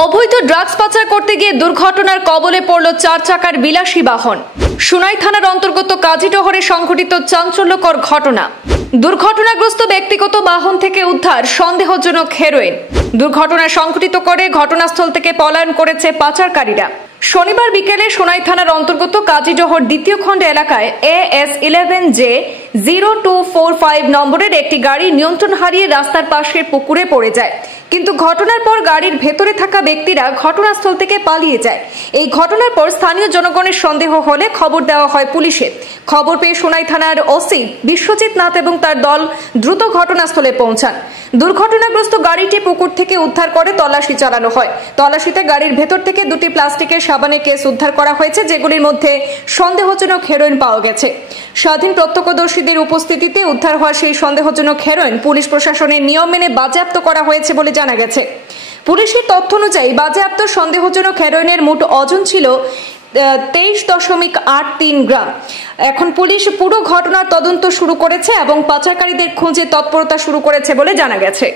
অবৈধ ড্রাগস পাচার করতে গিয়ে দুর্ঘটনার কবলে পড়ল 4 চাকার বিলাসী বাহন। সোনাই থানার অন্তর্গত কাজীডহরে সংঘটিত চাঞ্চল্যকর ঘটনা। দুর্ঘটনাগ্রস্ত ব্যক্তিগত বাহন থেকে উদ্ধার সন্দেহজনক হেরোইন। দুর্ঘটনা সংঘটিত করে ঘটনাস্থল থেকে পলায়ন করেছে পাচারকারীরা। শনিবার বিকেলে সোনাই থানার অন্তর্গত কাজীডহর দ্বিতীয় খণ্ড এলাকায় AS11J0245 নম্বরের একটি গাড়ি নিয়ন্ত্রণ হারিয়ে রাস্তার পাশের পুকুরে পড়ে যায়। কিন্তু ঘটনার পর গাড়ির ভেতরে থাকা ব্যক্তিরা ঘটনাস্থল থেকে পালিয়ে যায়। এই ঘটনার পর স্থানীয় জনগণের সন্দেহ হলে খবর দেওয়া হয় পুলিশে। খবর পেয়ে সোনাই থানার ওসি বিশ্বজিৎ নাথ এবং তার দল দ্রুত ঘটনাস্থলে পৌঁছান। দুর্ঘটনাগ্রস্ত গাড়িটি পুকুর থেকে উদ্ধার করে তল্লাশি চালানো হয়। তল্লাশিতে গাড়ির ভেতর থেকে 2টি প্লাস্টিকের সাবানের কেস উদ্ধার করা হয়েছে, যেগুলির মধ্যে সন্দেহজনক হেরোইন পাওয়া গেছে। স্বাধীন প্রত্যক্ষদর্শীদের উপস্থিতিতে উদ্ধার হওয়া সেই সন্দেহজনক হেরোইন পুলিশ প্রশাসনের নিয়ম মেনে বাজেয়াপ্ত করা হয়েছে বলে জানা গেছে। পুলিশের তথ্য অনুযায়ী বাজেয়াপ্ত সন্দেহজনক হেরোইনের মোট ওজন ছিল 23.83 গ্রাম। এখন পুলিশ পুরো ঘটনার তদন্ত শুরু করেছে এবং পাচারকারীদের খোঁজে তৎপরতা শুরু করেছে বলে জানা গেছে।